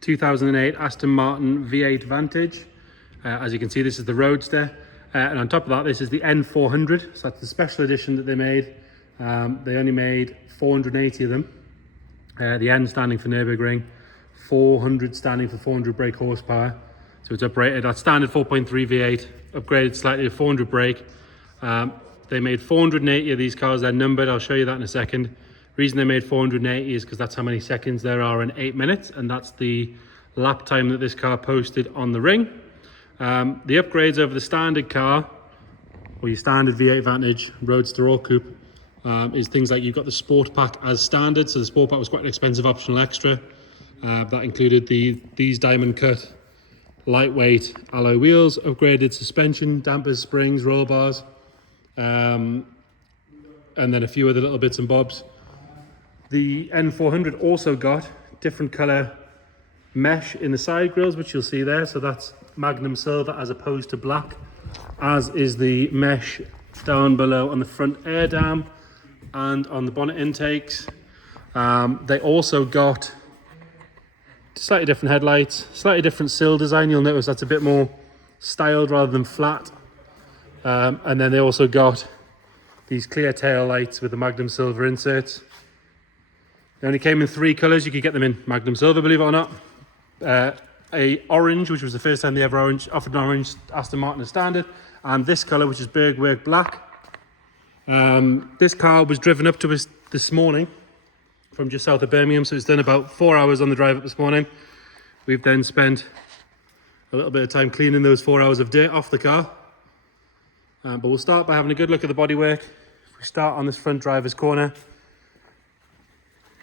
2008 Aston Martin V8 Vantage. As you can see, this is the Roadster. And on top of that, this is the N400. So that's the special edition that they made. They only made 480 of them. The N standing for Nürburgring, 400 standing for 400 brake horsepower. So it's uprated at standard 4.3 V8, upgraded slightly to 400 brake. They made 480 of these cars. They're numbered. I'll show you that in a second. Reason they made 480 is because that's how many seconds there are in 8 minutes, and that's the lap time that this car posted on the ring. The upgrades over the standard car, or your standard V8 Vantage, Roadster or Coupe, is things like you've got the Sport Pack as standard. So the Sport Pack was quite an expensive optional extra. That included these diamond cut, lightweight alloy wheels, upgraded suspension, dampers, springs, roll bars, and then a few other little bits and bobs. The N400 also got different colour mesh in the side grills, which you'll see there. So that's Magnum Silver as opposed to black, as is the mesh down below on the front air dam and on the bonnet intakes. They also got slightly different headlights, slightly different sill design. You'll notice that's a bit more styled rather than flat. And then they also got these clear tail lights with the Magnum Silver inserts. They only came in 3 colours. You could get them in Magnum Silver, believe it or not. A orange, which was the first time they ever offered an orange Aston Martin as standard, and this colour, which is Bergwerk Black. This car was driven up to us this morning from just south of Birmingham, so it's done about 4 hours on the drive up this morning. We've then spent a little bit of time cleaning those 4 hours of dirt off the car. But we'll start by having a good look at the bodywork. If we start on this front driver's corner,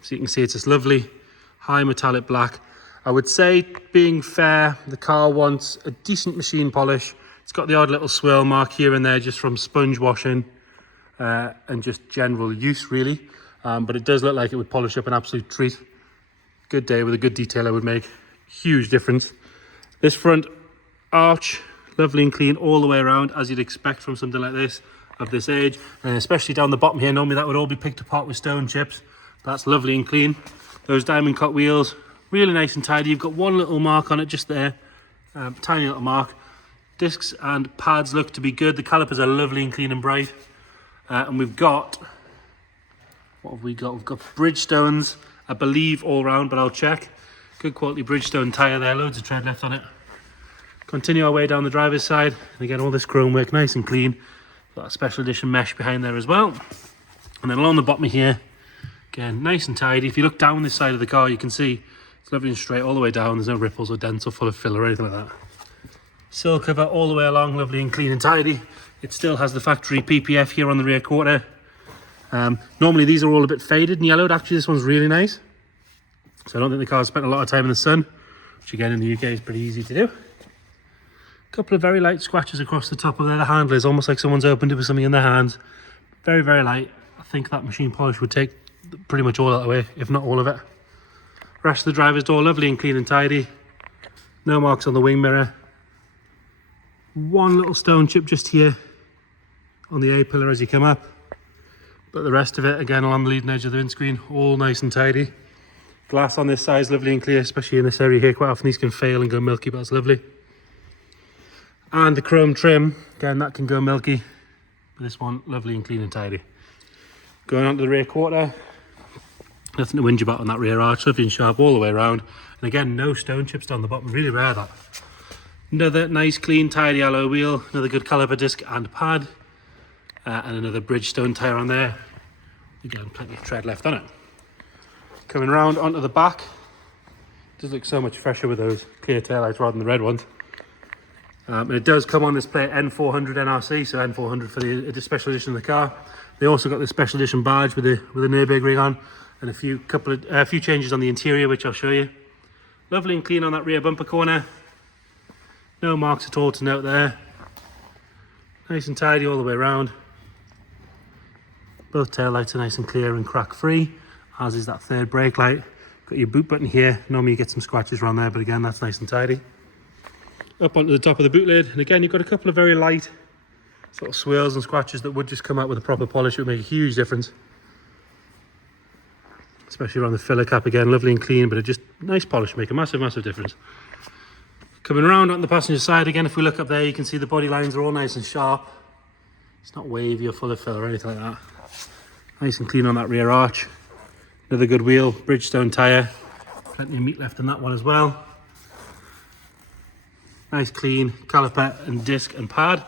so you can see it's this lovely high metallic black. I would say, being fair, the car wants a decent machine polish. It's got the odd little swirl mark here and there just from sponge washing and just general use, really. But it does look like it would polish up an absolute treat. Good day with a good detailer would make huge difference. This front arch, lovely and clean all the way around, as you'd expect from something like this of this age. And especially down the bottom here, normally that would all be picked apart with stone chips. That's lovely and clean. Those diamond cut wheels, really nice and tidy. You've got one little mark on it just there, tiny little mark. Discs and pads look to be good. The calipers are lovely and clean and bright. And we've got, what have we got? We've got Bridgestones, I believe, all round, but I'll check. Good quality Bridgestone tyre there, loads of tread left on it. Continue our way down the driver's side, and again, all this chrome work nice and clean. Got a special edition mesh behind there as well. And then along the bottom here, again, nice and tidy. If you look down this side of the car, you can see it's lovely and straight all the way down. There's no ripples or dents or full of fill or anything like that. Sill cover all the way along, lovely and clean and tidy. It still has the factory PPF here on the rear quarter. Normally these are all a bit faded and yellowed. Actually, this one's really nice. So I don't think the car's spent a lot of time in the sun, which again in the UK is pretty easy to do. A couple of very light scratches across the top of there. The handle is almost like someone's opened it with something in their hands. Very, very light. I think that machine polish would take pretty much all that away, if not all of it. Rest of the driver's door, lovely and clean and tidy. No marks on the wing mirror. One little stone chip just here on the A-pillar as you come up. But the rest of it, again, along the leading edge of the windscreen, all nice and tidy. Glass on this side is lovely and clear, especially in this area here. Quite often these can fail and go milky, but that's lovely. And the chrome trim, again, that can go milky. But this one, lovely and clean and tidy. Going on to the rear quarter, nothing to whinge about on that rear arch, lovely and sharp all the way around. And again, no stone chips down the bottom, really rare that. Another nice, clean, tidy alloy wheel, another good caliper disc and pad, and another Bridgestone tyre on there. Again, plenty of tread left on it. Coming round onto the back, it does look so much fresher with those clear taillights rather than the red ones. And it does come on this plate N400 NRC, so N400 for the special edition of the car. They also got the special edition badge with the Nürburgring on, and a few changes on the interior, which I'll show you. Lovely and clean on that rear bumper corner. No marks at all to note there. Nice and tidy all the way around. Both tail lights are nice and clear and crack free, as is that third brake light. Got your boot button here. Normally you get some scratches around there, but again, that's nice and tidy. Up onto the top of the boot lid, and again, you've got a couple of very light sort of swirls and scratches that would just come out with a proper polish. It would make a huge difference. Especially around the filler cap again, lovely and clean, but it just Nice polish, make a massive difference. Coming around on the passenger side again, if we look up there, you can see the body lines are all nice and sharp. It's not wavy or full of fill or anything like that. Nice and clean on that rear arch. Another good wheel, Bridgestone tyre. Plenty of meat left in that one as well. Nice clean caliper and disc and pad.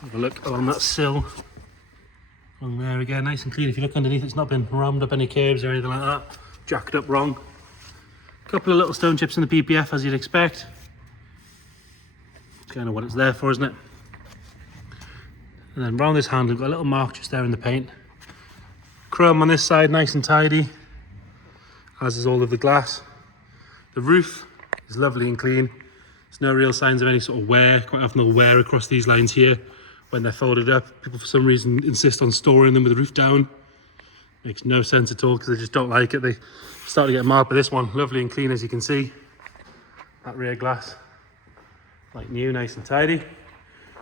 Have a look along that sill. Along there again, nice and clean. If you look underneath, it's not been rammed up any curbs or anything like that. Jacked up wrong. Couple of little stone chips in the PPF as you'd expect. Kind of what it's there for, isn't it? And then round this handle, we've got a little mark just there in the paint. Chrome on this side, nice and tidy, as is all of the glass. The roof is lovely and clean. There's no real signs of any sort of wear. Quite often they'll wear across these lines here when they're folded up. People for some reason insist on storing them with the roof down. Makes no sense at all because they just don't like it. They start to get marked, but this one, lovely and clean as you can see. That rear glass, like new, nice and tidy.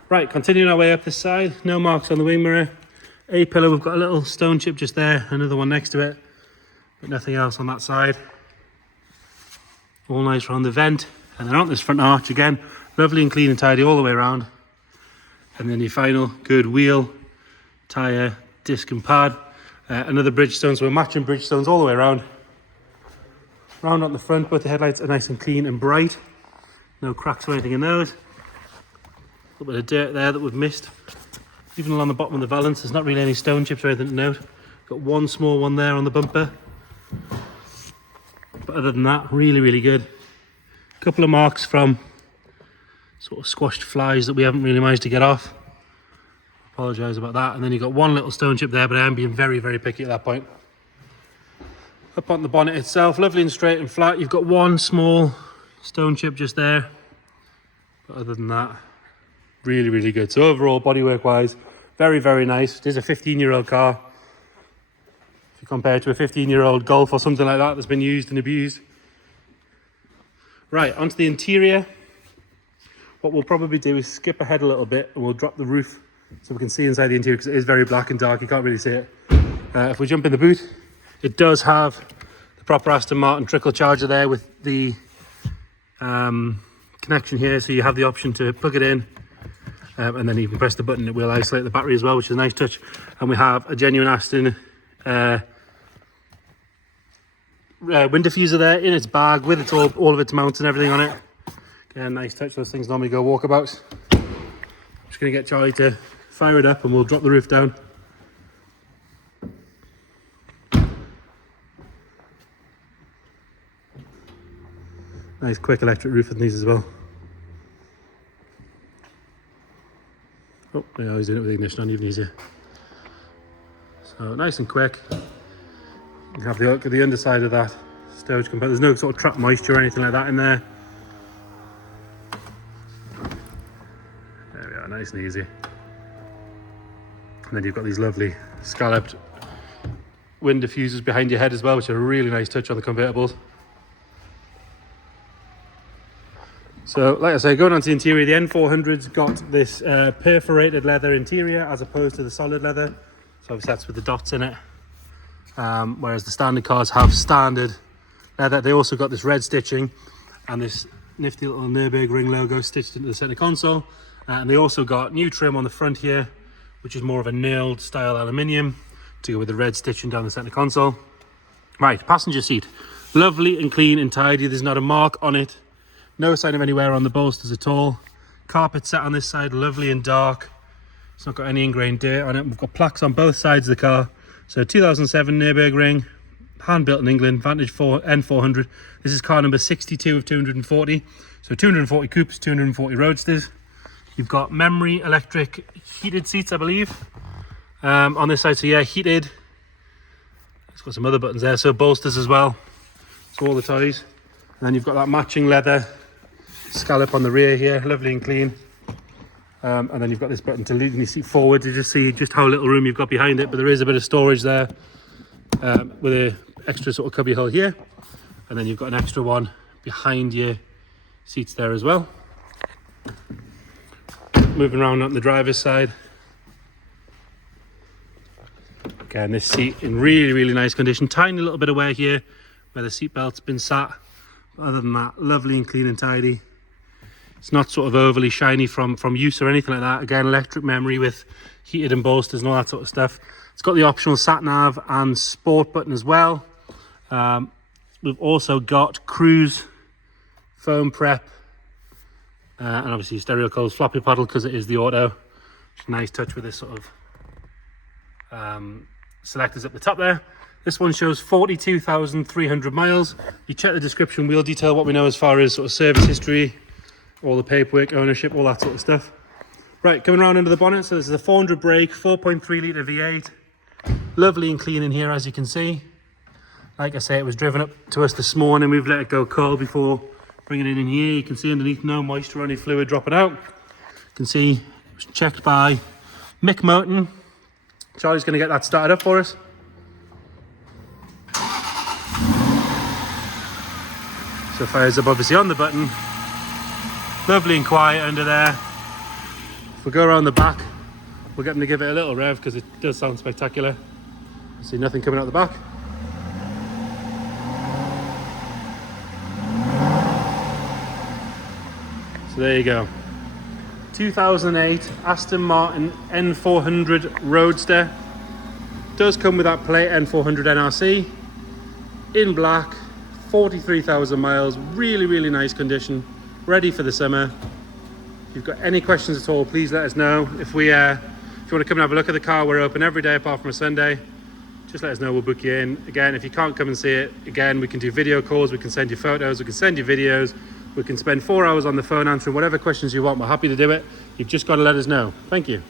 Right, continuing our way up this side, no marks on the wing mirror. A-pillar, we've got a little stone chip just there, another one next to it, but nothing else on that side. All nice around the vent, and then on this front arch again, lovely and clean and tidy all the way around. And then your final good wheel, tyre, disc and pad. Another Bridgestone, so we're matching Bridgestones all the way around. Round on the front, both the headlights are nice and clean and bright. No cracks or anything in those. A little bit of dirt there that we've missed. Even along the bottom of the valance, there's not really any stone chips or anything to note. Got one small one there on the bumper. But other than that, really good. A couple of marks from sort of squashed flies that we haven't really managed to get off. Apologise about that. And then you've got one little stone chip there, but I am being very picky at that point. Up on the bonnet itself, lovely and straight and flat. You've got one small stone chip just there. But other than that, really good. So overall, bodywork wise, very nice. It is a 15-year-old car. If you compare it to a 15-year-old Golf or something like that that's been used and abused. Right, onto the interior. What we'll probably do is skip ahead a little bit and we'll drop the roof so we can see inside the interior because it is very black and dark. You can't really see it. If we jump in the boot, it does have the proper Aston Martin trickle charger there with the connection here, so you have the option to plug it in and then you can press the button. It will isolate the battery as well, which is a nice touch. And we have a genuine Aston wind diffuser there in its bag with its all of its mounts and everything on it. Again, nice touch. Those things normally go walkabouts. I'm just going to get Charlie to fire it up and we'll drop the roof down. Nice quick electric roof in these as well. Oh, yeah, he's doing it with the ignition on, even easier. So nice and quick. You have the look at the underside of that stowage compartment. There's no sort of trapped moisture or anything like that in there. There we are, nice and easy. And then you've got these lovely scalloped wind diffusers behind your head as well, which are a really nice touch on the convertibles. So, like I say, going on to the interior, the N400's got this perforated leather interior as opposed to the solid leather. So obviously that's with the dots in it. Whereas the standard cars have standard leather. They also got this red stitching and this nifty little Nürburgring logo stitched into the center console. And they also got new trim on the front here, which is more of a knurled style aluminium to go with the red stitching down the center console. Right, passenger seat. Lovely and clean and tidy. There's not a mark on it. No sign of any wear on the bolsters at all. Carpet set on this side, lovely and dark. It's not got any ingrained dirt on it. We've got plaques on both sides of the car. So 2007 Nürburgring, hand built in England, Vantage N400. This is car number 62 of 240. So 240 coupes, 240 roadsters. You've got memory electric heated seats, I believe, on this side. So yeah, heated. It's got some other buttons there. So bolsters as well. So all the toys. And then you've got that matching leather scallop on the rear here, lovely and clean. And then you've got this button to lean your seat forward to just see just how little room you've got behind it, but there is a bit of storage there with an extra sort of cubby hole here. And then you've got an extra one behind your seats there as well. Moving around on the driver's side. Again, this seat in really nice condition. Tiny little bit of wear here where the seat belt's been sat. Other than that, lovely and clean and tidy. It's not sort of overly shiny from use or anything like that. Again, electric memory with heated and bolsters and all that sort of stuff. It's got the optional sat nav and sport button as well. We've also got cruise, foam prep, and obviously stereo coils, floppy paddle because it is the auto. It's a nice touch with this sort of selectors up the top there. This one shows 42,300 miles. You check the description, we'll detail what we know as far as sort of service history, all the paperwork, ownership, all that sort of stuff. Right, coming around under the bonnet, so this is a 400 brake, 4.3 litre V8. Lovely and clean in here, as you can see. Like I say, it was driven up to us this morning. We've let it go cold before bringing it in here. You can see underneath no moisture or any fluid dropping out. You can see it was checked by Mick Moten. Charlie's going to get that started up for us. So fires up obviously on the button. Lovely and quiet under there. If we go around the back, we'll get them to give it a little rev because it does sound spectacular. See nothing coming out the back. So there you go. 2008 Aston Martin N400 Roadster. Does come with that plate, N400 NRC. In black, 43,000 miles. Really, really nice condition. Ready for the summer. If you've got any questions at all, please let us know. If you want to come and have a look at the car, we're open every day apart from a Sunday. Just let us know, we'll book you in. Again, if you can't come and see it, again, we can do video calls, we can send you photos, we can send you videos, we can spend 4 hours on the phone answering whatever questions you want. We're happy to do it. You've just got to let us know. Thank you.